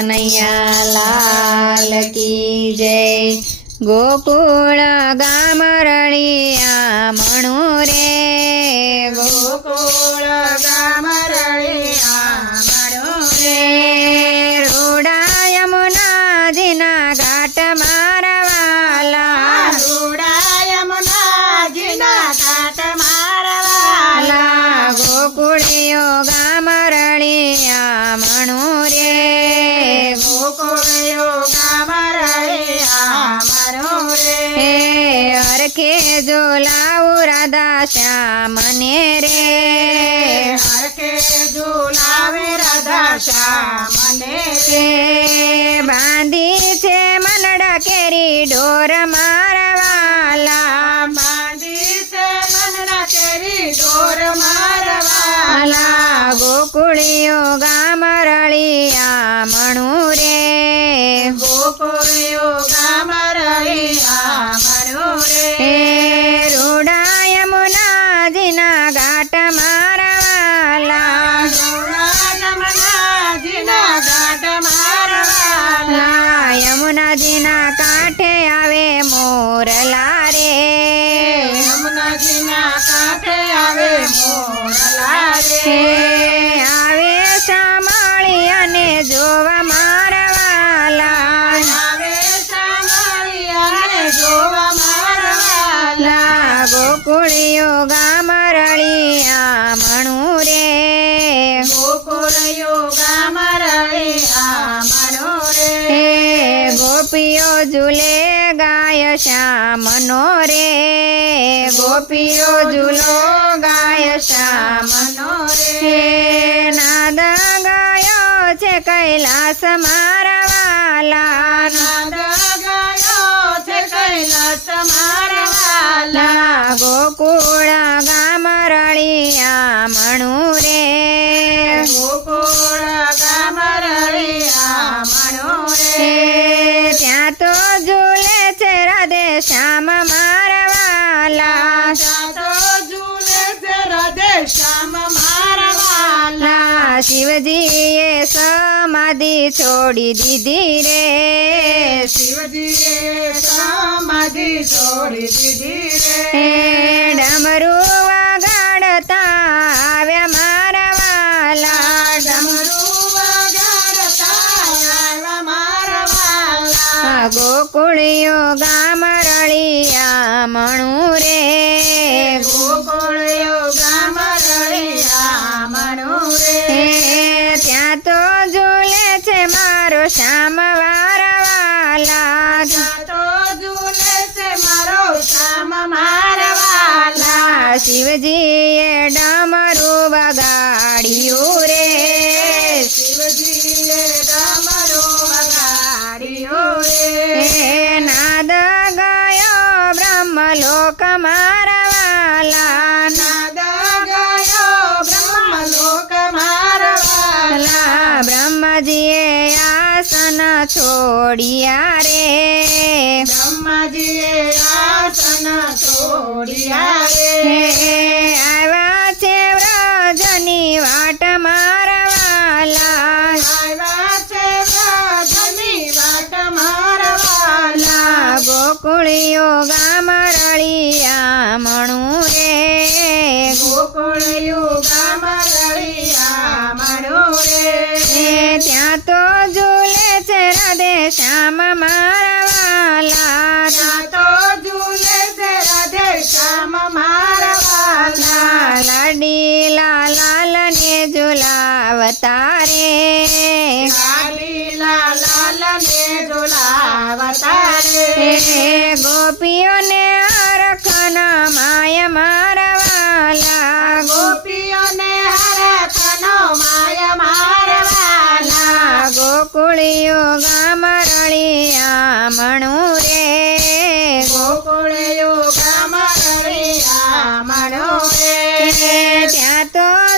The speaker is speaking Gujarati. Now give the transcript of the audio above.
કનૈયા લાલ કી જય. ગોકુળ ગામ રણિયા મણુ રે. ગોકુળ ગામ રળિયા જોલાવું રાધા શ્યામને રે. હરખે ઝુલાવે રાધા શ્યામને રે. બાંધી છે મનડા કેરી ડોર મારવાલા ઝૂલે ગાય શ્યામનો રે. ગોપીઓ ઝૂલો ગાય શ્યામનો મનો રે નાદ ગાયો છે કૈલાસ મારવાલા. નાદ ગાયો છે કૈલાસ મારા વાલા ગોકુળ ગામ રળિયા મણુ શ્યામ મારવાલા. છે રાધે શ્યામ મારવાલા. શિવજીએ સમાધિ છોડી દીધી રે. શિવજીએ સમાધિ છોડી દીધી રે. ડમરું વગાડતા આવ્યા મારવાલા. ગોકુળિયો ગામ રળિયા મણુ રે. ગોકુળિયો ગામ રળિયા મનો રે. ત્યાં તો ઝૂલે છે મારો શ્યામ વારવાલા જાતો ઝૂલે છે મારો શ્યામ મારવાલા શિવજીએ ડમરું છોડ્યા રે. બ્રહ્માજીએ આસન છોડ્યા રે. આવ્યા છે વ્રજની વાટ મારવાલા આવ્યા છે વ્રજની વાટ મારવાલા લા ગોકુળિયો ગામ શ્યામ મારવાલા જાતો ઝૂલે છે રાધે શ્યામ મારવાલા લા લાડીલા લાલ ને ઝુલાવતા રે લાલ લાલને ઝુલાવતા રે ગોપીઓને ગોકુળિયો ગામરણી આમણું મણુ રે. ગોકુળિયો ગામરણી આમણું રે. ત્યાં તો